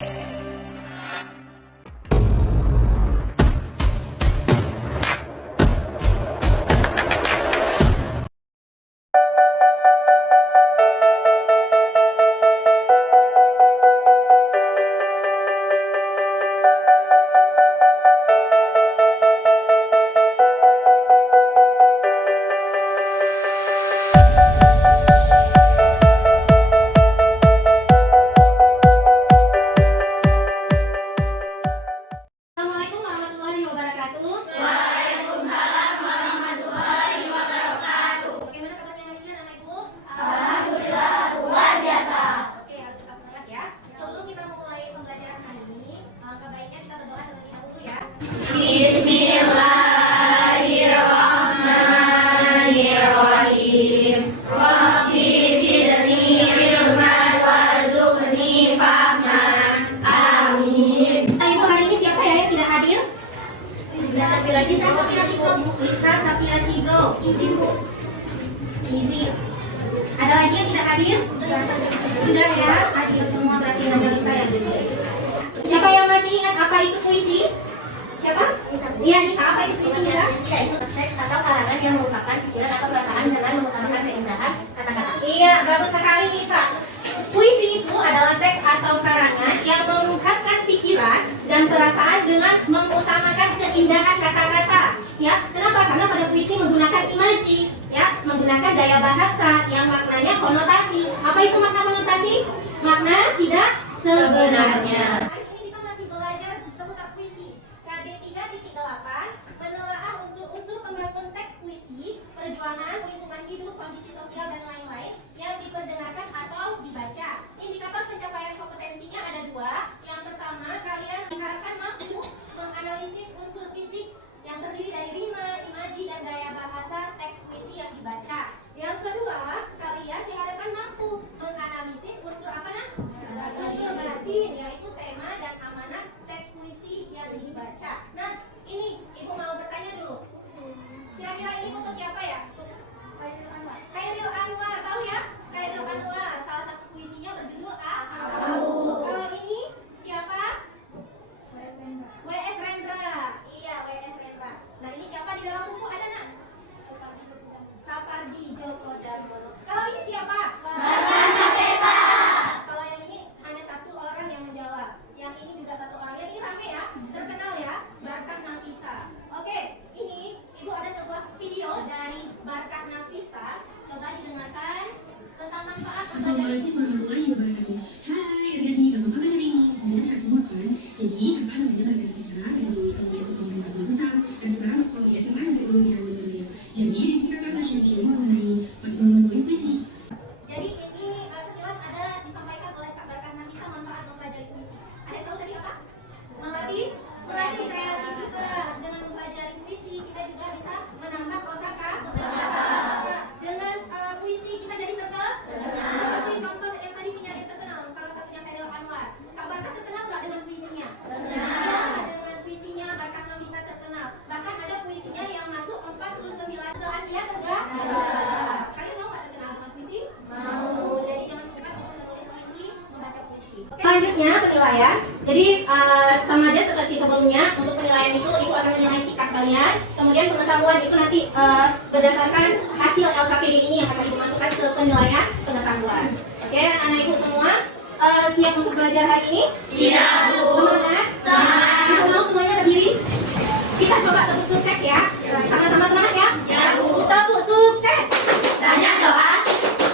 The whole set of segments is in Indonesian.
Bismillahirrahmanirrahim. Rabbi zidni ilman warzuqni fahman. Amin. Ibu, hari ini siapa ya yang tidak hadir? Lisa Safira Cibro. Lisa Safira Cibro. Izi. Ada lagi yang tidak hadir? Sudah ya, hadir semua berarti nama Lisa yang hadir. Siapa yang masih ingat apa itu puisi? Siapa? Iya, Nisa. Apa itu puisi, Nisa? Puisi yaitu teks atau karangan yang mengungkapkan pikiran atau perasaan dengan mengutamakan keindahan kata-kata. Iya, bagus sekali, Nisa. Puisi itu adalah teks atau karangan yang mengungkapkan pikiran dan perasaan dengan mengutamakan keindahan kata-kata. Ya, kenapa? Karena pada puisi menggunakan imaji, ya, menggunakan gaya bahasa yang maknanya konotasi. Apa itu makna konotasi? Makna tidak sebenarnya. Hari ini kita masih belajar seputar puisi. KD 3.8 menelaah unsur-unsur pembangun teks puisi, perjuangan, lingkungan hidup, kondisi sosial dan lain-lain yang diperdengarkan atau dibaca. Indikator pencapaian kompetensinya ada dua. Yang pertama, kalian diharapkan mampu menganalisis unsur fisik yang terdiri dari rima, imaji, dan gaya bahasa teks puisi yang dibaca. Yang kedua, kalian diharapkan mampu menganalisis unsur apa nah? Unsur batin, yaitu tema dan amanat teks puisi yang dibaca. Nah, ini Ibu mau bertanya dulu. Kira-kira ini foto siapa ya? Khairil Anwar, tahu ya? Khairil Anwar, salah satu puisinya berjudul Tahu. Kalau ini siapa? W.S. Rendra. Iya, W.S. Rendra. Nah, ini siapa di dalam buku ada nak? Sapardi Djoko Darmono. Kalau ini siapa? Barkan Nafisa. Kalau yang ini hanya satu orang yang menjawab. Yang ini juga satu orang. Yang ini rame ya, terkenal ya, Barkan Nafisa. Oke, ini Ibu ada sebuah video dari Barkan Nafisa. Coba didengarkan tentang manfaat Assalamualaikum warahmatullahi wabarakatuh. Hai adik-adik, apa kabar hari ini? Bisa semua kan? Jadi kakak namanya Barkan Nafisa dari sekolah satu besar dan sekarang sekolah di SMA yang berumur yang Jadi di sini kakak akan sharing mengenai menulis puisi. Jadi ini sekilas ada disampaikan oleh Kak Barkan Nafisa manfaat mempelajari puisi. Ada yang tahu tadi apa? Melatih kreativitas. Dengan mempelajari puisi kita juga bisa menambah kosakata. Dengan puisi kita jadi terkenal. Seperti contoh yang tadi penyair terkenal, salah satunya Khairil Anwar. Kak Barkan terkenal nggak dengan puisinya? Ya, dengan puisinya Barkan Nafisa terkenal. Bahkan ada puisinya yang masuk 49 se-Asia Tenggara. Kalian mau nggak terkenal dengan puisi? Mau. Jadi jangan sungkan untuk menulis puisi, membaca puisi. Oke, selanjutnya penilaian. Jadi sama aja seperti sebelumnya. Untuk penilaian itu Ibu akan menilai sikap kalian. Kemudian pengetahuan itu nanti berdasarkan hasil LKPD ini yang akan Ibu masukkan ke penilaian pengetahuan. Oke, anak-anak Ibu semua siap untuk belajar hari ini? Siap, Bu. Semangat? Semangat. Ibu mau semuanya berdiri? Kita coba tepuk sukses ya. Sama-sama semangat ya? Ya, Bu. Tepuk sukses. Banyak doa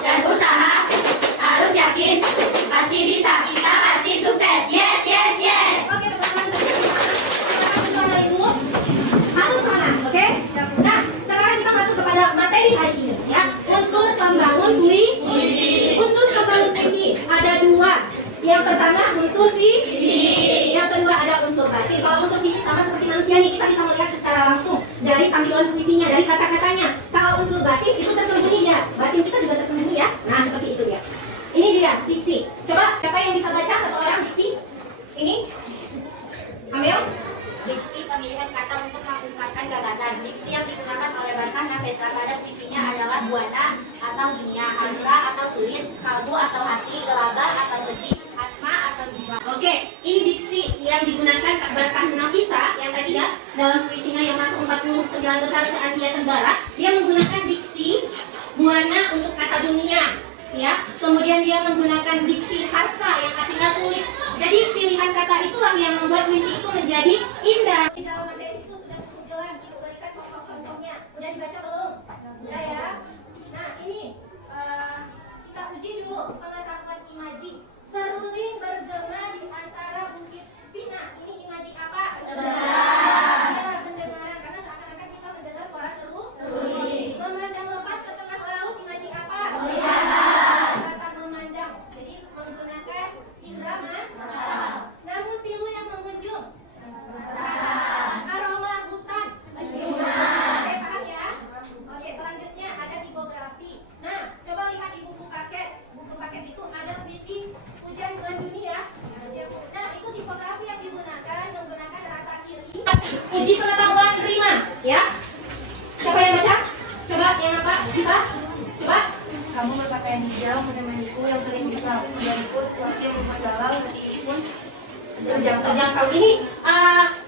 dan usaha, harus yakin, pasti bisa, kita pasti sukses. Yes, yes, yes. Oke, teman-teman. Silakan bersuara Ibu. Harus semangat, oke? Nah, sekarang kita masuk kepada materi hari ini ya. Unsur pembangun puisi. Unsur pembangun puisi ada dua. Yang pertama unsur fisik. Yang kedua ada unsur batin. Kalau unsur fisik sama seperti manusia nih, kita bisa melihat secara langsung dari tampilan puisinya, dari kata-katanya. Kalau unsur batin itu tersembunyi dia. Batin kita juga tersembunyi ya. Nah, seperti itu dia. Ini dia diksi. Coba siapa yang bisa baca satu orang diksi? Ini. Ambil. Diksi pemilihan kata untuk mengungkapkan gagasan. Diksi yang digunakan oleh Barkan Nafisa pada puisinya adalah buana atau dunia, halsa atau sulit, kalbu atau hati, gelabah atau sedih, asma atau jiwa. Oke, dalam puisinya yang masuk 49 besar se-Asia Tenggara, dia menggunakan diksi buana untuk kata dunia, ya. Kemudian dia menggunakan diksi harsa yang artinya sulit. Jadi pilihan kata itulah yang membuat puisi itu menjadi indah. Di dalam materi itu sudah cukup jelas diberikan contoh-contohnya. Udah dibaca belum? Udah ya. Nah ini kita uji dulu pengetahuan imaji. Seruling bergema di antara bukit Pina. Ini imaji apa? Ya, pendengaran, karena seakan-akan kita mendengar suara seruling. Memandang lepas ke tengah laut, imaji apa? Kelihatan memandang. Jadi menggunakan indera mata. Namun pilu yang mengunjung. Aroma hutan. Oke, paham ya? Oke, selanjutnya ada tipografi. Nah, coba lihat di buku paket. Buku paket itu ada puisi Hujan Bulan Dunia. Nah, itu tipografi yang digunakan menggunakan rata kiri. Uji pengetahuan rima, ya. Siapa yang baca? Coba yang apa? Bisa? Coba. Kamu berpakaian hijau menemaniku yang sering bisa menjadiku sesuatu yang membuat galau hati pun terjangkau. Terjangkau. Ini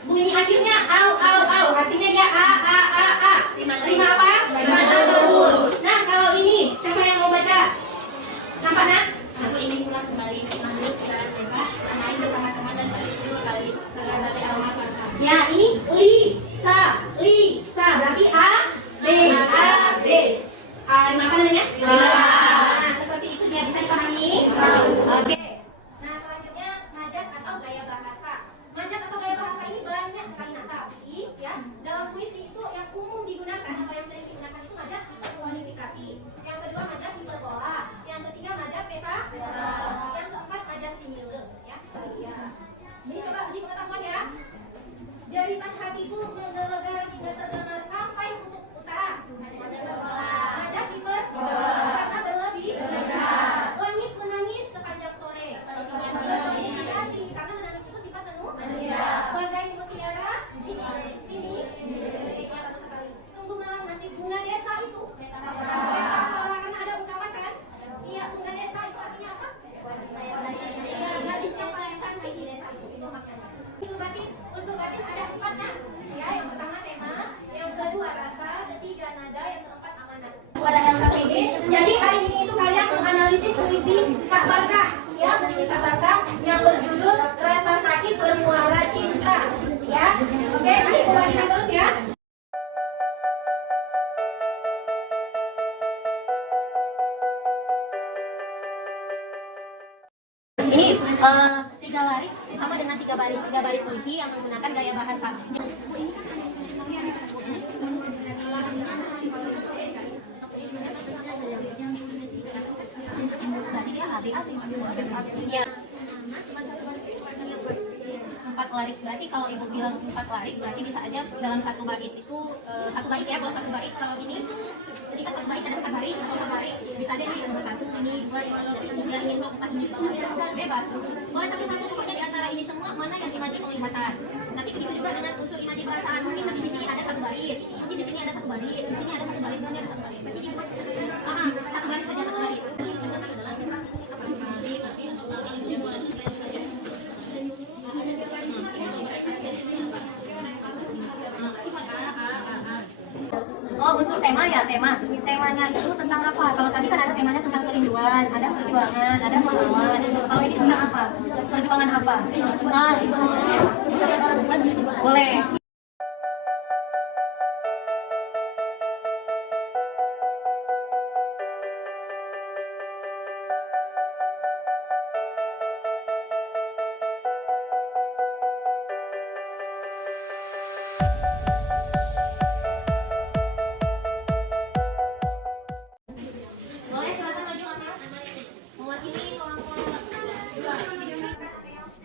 bunyi akhirnya au au au. Artinya dia a. Rima apa? Rima terus. Nah, kalau ini siapa yang mau baca? Nampak nak? Aku ingin pulang kembali menurut jalan desa, main bersama teman dan berisi kali serta dari aroma pasar. Ya, ini Lisa. Berarti A B. Rima apa namanya? Nah, seperti itu dia bisa dipahami. Oke. Nah, selanjutnya majas atau gaya bahasa. Majas atau gaya bahasa ini banyak sekali tapi ya dalam puisi itu yang umum digunakan atau yang sering digunakan itu majas personifikasi. Yang kedua majas hiperbola. Yang ketiga majas metafora. Yang keempat majas simile. Ya. Ini coba uji pengetahuan ya. Jeritan hatiku menggelegar hingga terdengar sampai kutub utara. Majas hiperbola. Karena berlebih. Langit menangis sepanjang sore. Personifikasi karena menangis itu sifat manusia. Bagai mutiara. Sini. Ya, bagus sekali. Sungguh malang nasib bunga desa itu. Metafora karena ada ungkapan kan? Iya, bunga desa itu artinya apa? Ya, gadis yang paling cantik di desa itu. Itu maknanya. Unsur batin ada 4 nah. Ya, yang pertama tema, yang kedua rasa, ketiga nada, yang keempat amanat. Pada LKPD, jadi hari ini itu kalian menganalisis puisi Kak Barka, ya, puisi Kak Barka yang berjudul Rasa Sakit Bermuara Cinta, ya. Oke, ini kembalikan terus ya. Ini 3 baris sama dengan 3 baris puisi yang menggunakan gaya bahasa. Ya. 4 larik, berarti kalau ibu bilang 4 larik berarti bisa aja dalam satu bait itu 1 bait ya. Kalau 1 bait, kalau ini kan 1 bait ada 4 baris atau 4 baris, bisa aja nih nomor 1 ini 2 ini 3 ini 4 ini bebas. Boleh satu-satu, pokoknya di antara ini semua mana yang imaji penglihatan. Nanti begitu juga dengan unsur imaji perasaan. Mungkin nanti di sini ada 1 baris, mungkin di sini ada 1 baris, di sini ada 1 baris, di sini ada 1 baris. 1 baris saja, 1 baris. Oh, unsur tema ya, temanya itu tentang apa? Kalau tadi kan ada temanya tentang kerinduan, ada perjuangan, ada pahlawan. Kalau ini tentang apa? Perjuangan apa? Nah, itu namanya. Boleh. Boleh, silakan maju Amel. Mewakili kelompok 2.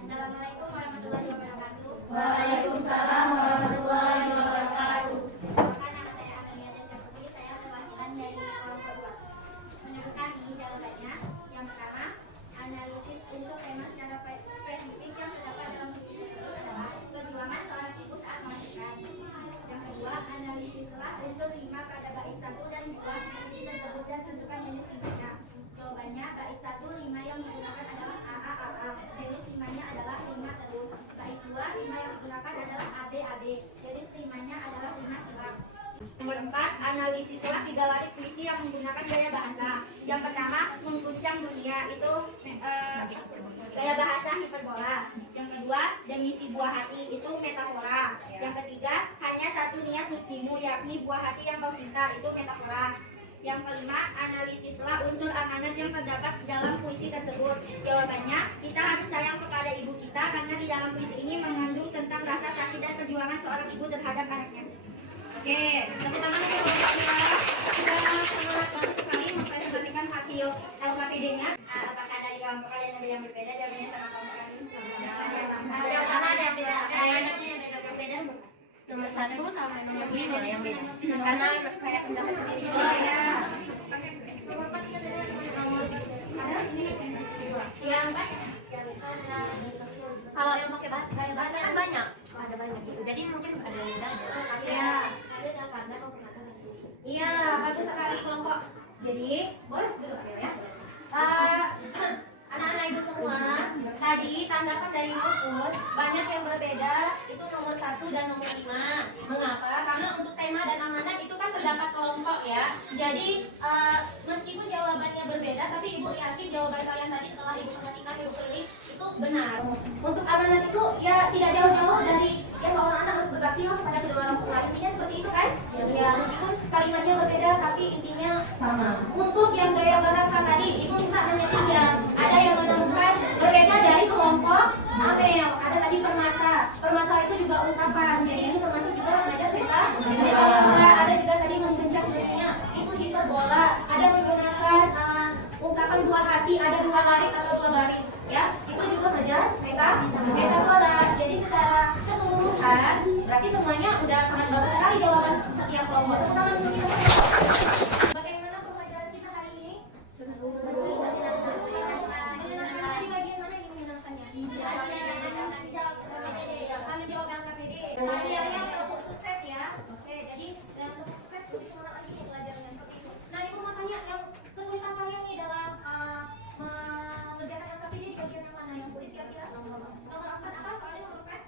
Assalamualaikum warahmatullahi wabarakatuh. Waalaikumsalam warahmatullahi menggunakan gaya bahasa. Yang pertama, mengguncang dunia, itu gaya bahasa hiperbola. Yang kedua, demisi buah hati, itu metafora. Yang ketiga, hanya satu niat sucimu, yakni buah hati yang kau cinta, itu metafora. Yang kelima, analisislah unsur amanat yang terdapat dalam puisi tersebut. Jawabannya, kita harus sayang kepada ibu kita karena di dalam puisi ini mengandung tentang rasa sakit dan perjuangan seorang ibu terhadap anaknya. Oke, tepuk tangan untuk Bapak. Sudah sangat bagus sekali mempresentasikan hasil LKPD-nya. Apakah dari kelompok kalian ada yang berbeda jawabannya sama kelompok kalian? Yang sama ada yang beda. Nomor 1 sama nomor 5 yang beda. Karena kayak pendapat sendiri. Oh ya. Yang Kalau yang pakai bahasa gaya bahasa kan banyak. Ada banyak gitu. Jadi mungkin ada yang beda. ya. Ada yang pada kalau pernah tahu. Iya, bagus sekali kelompok. Jadi, boleh duduk Adel ya. Anak-anak ibu semua, tadi tanggapan dari Nofus banyak yang berbeda, itu nomor 1 dan nomor 5. Mengapa? Karena untuk tema dan amanat itu kan terdapat kelompok ya. Jadi, meskipun jawabannya berbeda, tapi ibu yakin jawaban kalian tadi setelah ibu perhatikan, ibu keliling, itu benar. Untuk amanat itu ya tidak jauh-jauh dari ya seorang anak harus berbakti kepada kedua orang tua. Intinya seperti itu kan? Ya, meskipun kalimatnya berbeda, tapi intinya sama. Untuk yang gaya bahasa tadi, ibu minta hanya 3. Ada yang menemukan berbeda dari kelompok Amel. Ada tadi permata. Permata itu juga ungkapan. Jadi ini termasuk juga belajar cerita. Ada juga tadi menggenjang dunia. Itu hiperbola. Ada menggunakan ungkapan buah hati. Ada 2 larik atau 2 baris. Ya, itu juga majas metafora. Jadi secara keseluruhan berarti semuanya udah sangat bagus sekali jawaban setiap kelompok. Sama untuk kita semua. Bagaimana pembelajaran kita hari ini? Menyenangkan tadi bagian mana yang menyenangkannya? Kami jawab LKPD. Akhirnya untuk sukses ya. Oke, jadi untuk sukses itu semangat lagi pembelajarannya seperti itu. Nah, ibu mau tanya yang kesulitan kalian nih dalam mengerjakan LKPD di bagian yang mana? Yang puisi kira-kira? Nomor 4 apa? Soalnya nomor 4?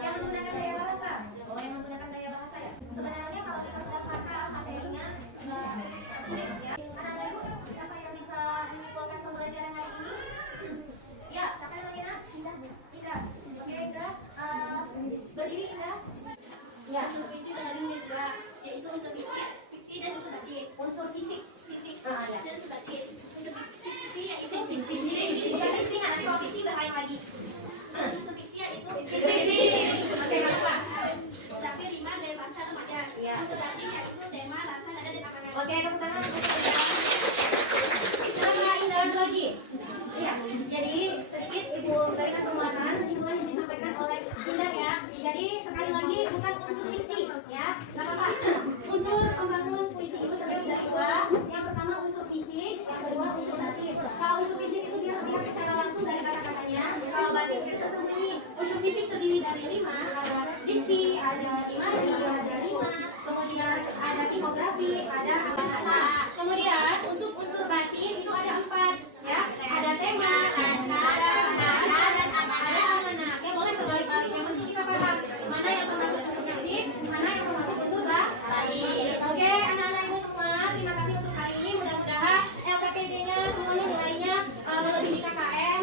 Yang menggunakan gaya bahasa. Oh, yang menggunakan gaya bahasa ya. Sebenarnya kalau kita sudah paham materinya nggak sulit ya. Anak-anak ibu, siapa yang bisa menyimpulkan pembelajaran hari ini? Ya, siapa yang namanya? Indah. Oke, Indah. Berdiri Indah. Ya, Unsur visi terbagi menjadi 2, yaitu unsur fiksi dan unsur batin. unsur fisik. Dan unsur batin. Unsur fiksi yaitu fiksi. Bukan fiksi, nanti kalau fiksi bahaya lagi. Unsur fiksi yaitu Fiksi. Oke, nggak apa. Tapi rima gaya bahasa remaja. Iya. Unsur batin yaitu tema, rasa, nada, dan amanat. Oke, tepuk tangan untuk Indah. Silakan Indah lagi. Iya, jadi sedikit ibu berikan penjelasan kesimpulan yang disampaikan oleh Indah ya. Jadi sekali lagi bukan unsur fiksi ya, nggak apa-apa. Unsur pembangun puisi itu terdiri dari 2. Yang pertama unsur fisik, yang kedua unsur batin. Kalau unsur fisik itu dia terlihat secara langsung dari kata-katanya. Kalau batin itu tersembunyi. Unsur fisik terdiri dari 5, ada diksi, ada imaji, ada rima, kemudian ada tipografi, ada bahasa. Kemudian untuk unsur batin itu ada 4 ya, ada tema, ada dan amanat. Ya boleh sebalik-balik. Yang penting kita paham mana yang termasuk unsur fisik, mana yang termasuk unsur batin. Oke, anak-anak ibu semua, terima kasih untuk hari ini. Mudah-mudahan LKPD-nya semuanya nilainya melebihi KKM,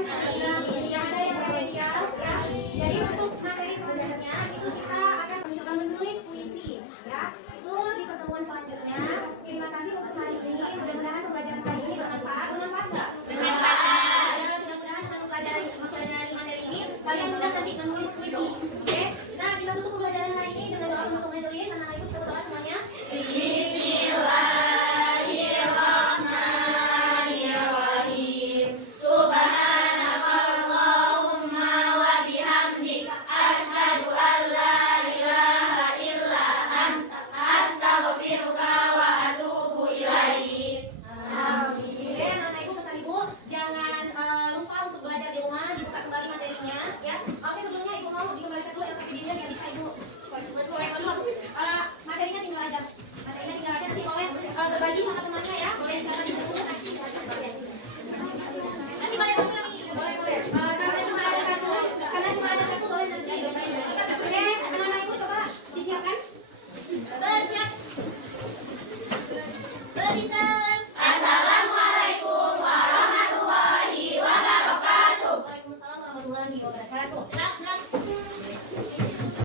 yang ada yang remedial ya. Jadi untuk materi selanjutnya itu kita akan mencoba menulis puisi ya. Itu di pertemuan selanjutnya. Terima kasih untuk hari ini. Mudah-mudahan pembelajaran hari ini bermanfaat. Bermanfaat nggak? Bermanfaat. Ya, mudah-mudahan dengan mempelajari materi ini kalian mudah nanti menulis puisi. Oke. Nah, kita tutup pembelajaran hari ini dengan doa penutup majelis. Anak-anak ibu kita berdoa semuanya.